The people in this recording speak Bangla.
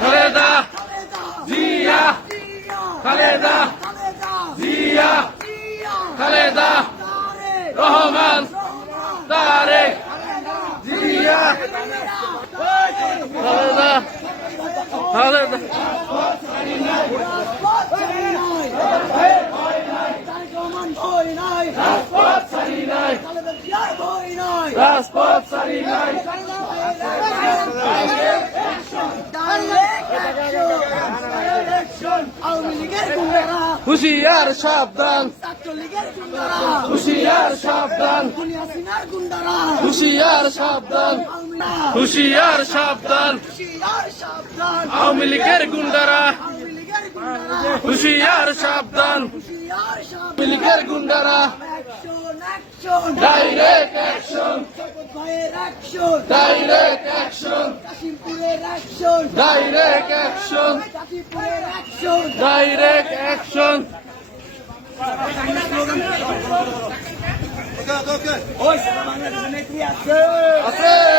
খালেদা। জিয়া। খালেদা। জিয়া। খালেদা। রহমান। তারেক। জিয়া। খালেদা। খালেদা। রাজপথ ছাড়ি নাই রাজপথ ছাড়ি নাই হুশিয়ার সাবধান হুশিয়ার সাবধান হুশিয়ার সাবধান হুশিয়ার সাবধান আওয়ামী লীগের গুন্ডারা হুশিয়ার সাবধান আওয়ামী লীগের গুন্ডারা ডাইরেক্ট ডাইরেক্ট অ্যাকশন কাশিমপুরের অ্যাকশন ডাইরেক্ট অ্যাকশন কাশিমপুরের অ্যাকশন ডাইরেক্ট অ্যাকশন ওই বাংলাদেশের নেত্রী আছে আছে